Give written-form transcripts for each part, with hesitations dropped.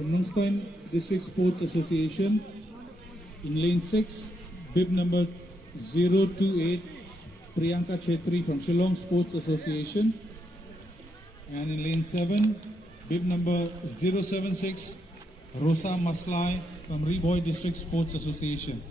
from Nongstoin District Sports Association. In lane 6, bib number 028, Priyanka Chetri from Shillong Sports Association. And in lane 7, bib number 076, Rosa Maslai from Reboy District Sports Association.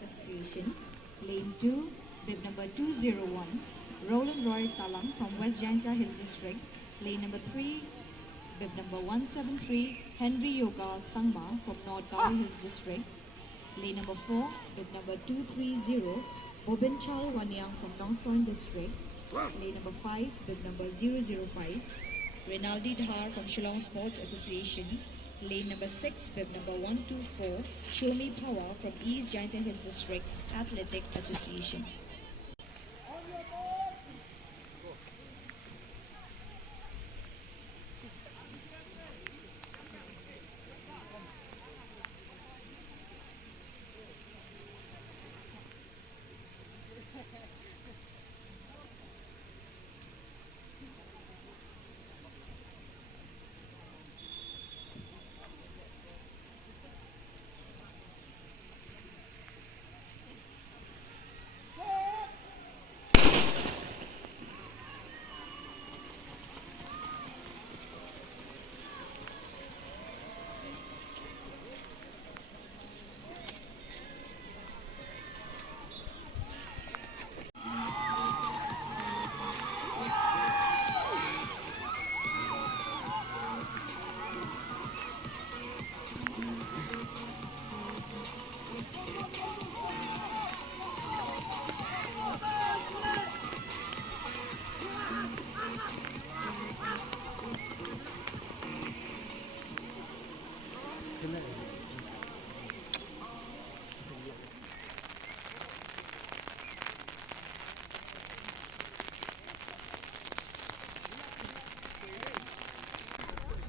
Association, Lane 2, bib number 201, Roland Roy Talang from West Janka Hills District, Lane number 3, bib number 173, Henry Yoga Sangma from North Gao Hills District, Lane number 4, bib number 230, Bobin Chal Wanyang from Nongstoin District, Lane number 5, bib number 005, Rinaldi Dhar from Shillong Sports Association, Lane number 6, bib number 124, Show Me Power from East Jaintia Hills District Athletic Association.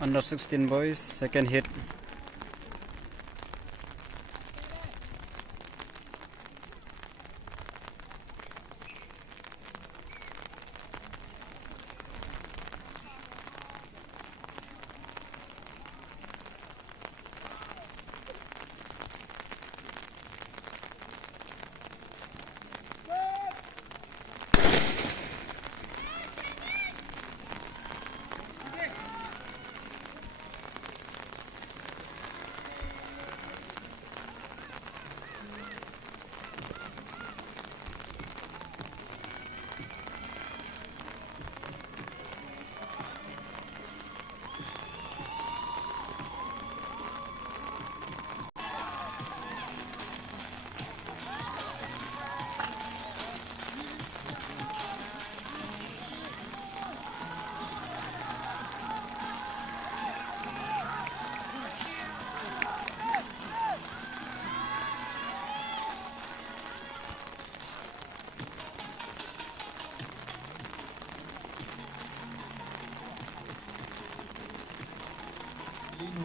Under 16 boys, second hit.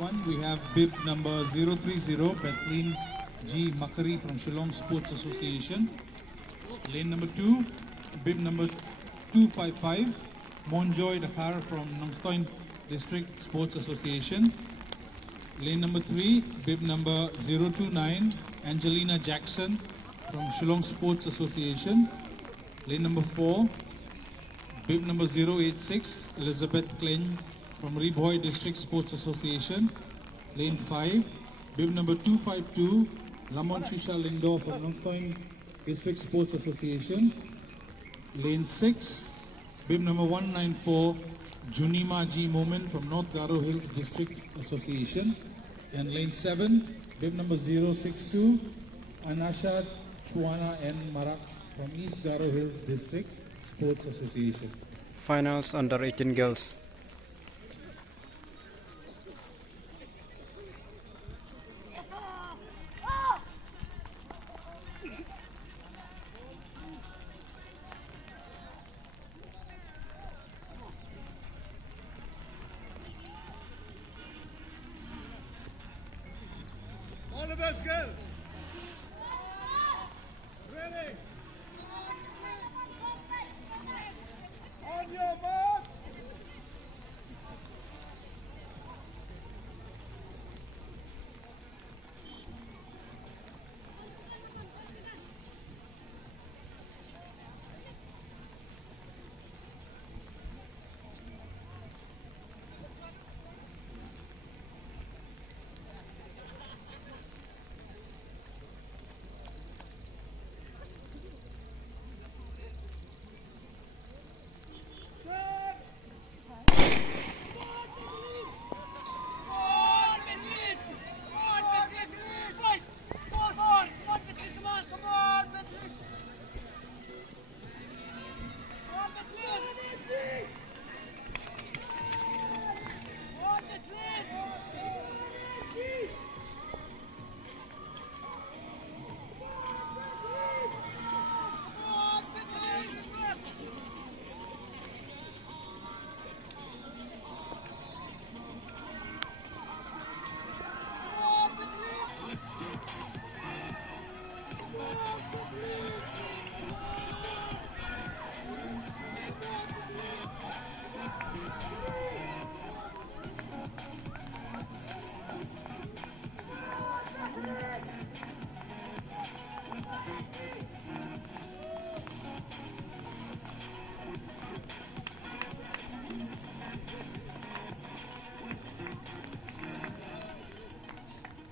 one, we have bib number 030, Bethleen G. Makari from Shillong Sports Association. Lane number 2, bib number 255, Monjoy Dakar from Nongstoin District Sports Association. Lane number 3, bib number 029, Angelina Jackson from Shillong Sports Association. Lane number 4, bib number 086, Elizabeth Klein from Riboy District Sports Association. Lane 5, bib number 252, Lamon Trisha Lindor from Nongstoin District Sports Association. Lane 6, bib number 194, Junima G. Momin from North Garo Hills District Association. And lane 7, bib number 062, Anasha Chuana N. Marak from East Garo Hills District Sports Association. Finals under 18 girls. All the best, girl. Ready. On your mark.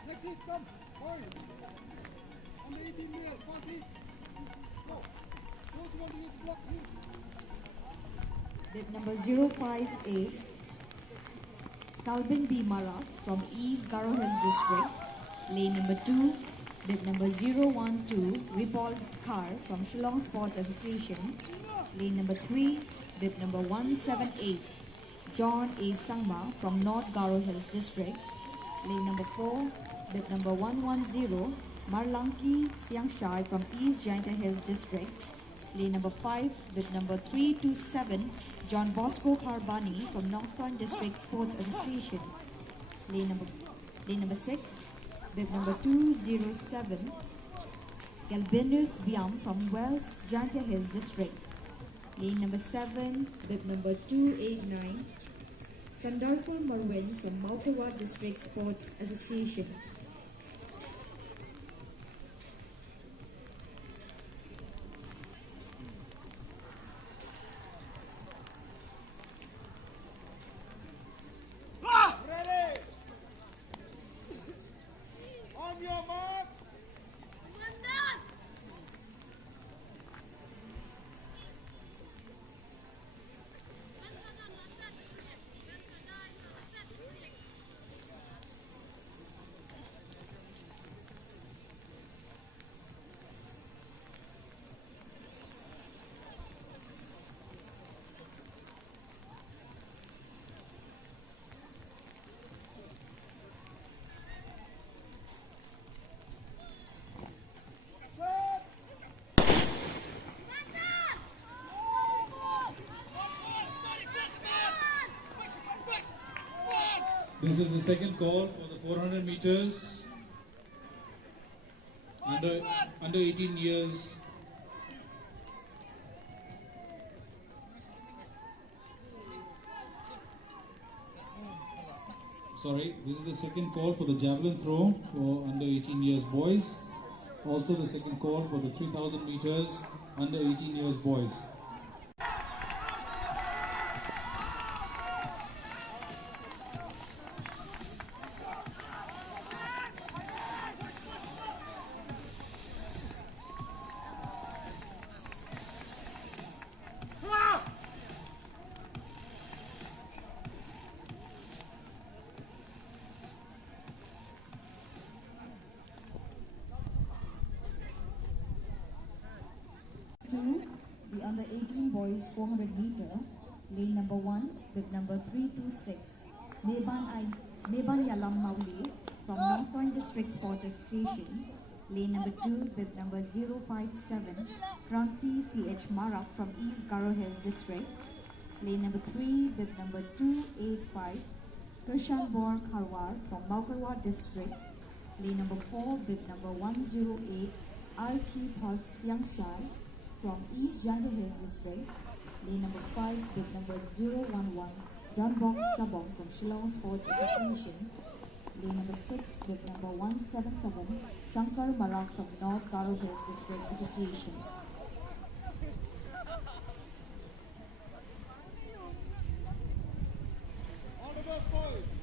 Next hit, come, boys. On the 18 mil, fast hit. Go. Those who want to use block, use. Bib number 058, Calvin B. Mara from East Garo Hills District. Lane number 2, bib number 012, Ripol Kar from Shillong Sports Association. Lane number 3, bib number 178, John A. Sangma from North Garo Hills District. Lane number 4, bib number 110, Marlanki Siang Shai from East Jainta Hills District. Lane number 5, bib number 327, John Bosco Karbani from Nongstoin District Sports Association. Lane number 6, bib number 207, Galbinus Biam from West Jainta Hills District. Lane number 7, bib number 289, Sandarfa Marwin from Mautawa District Sports Association. Ready. On your mark. This is the second call for the 400 meters. Under 18 years. Sorry, this is the second call for the javelin throw for under 18 years boys. Also the second call for the 3000 meters under 18 years boys. Two, the under 18 boys 400 meter, lane number 1, bib number 326, Meban Yalam Mauli from Northern District Sports Association, lane number 2, bib number 057, Kranti CH Marak from East Garo Hills District, lane number 3, bib number 285, Krishan Bor Karwar from Maukarwa District, lane number 4, bib number 108, Arki Pas Yangsai from East Janga Hills District, lane number 5, bib number 011, Dunbok Shabong from Shillong Sports Association, lane number 6, bib number 177, Shankar Marak from North Garo Hills District Association. All about boys.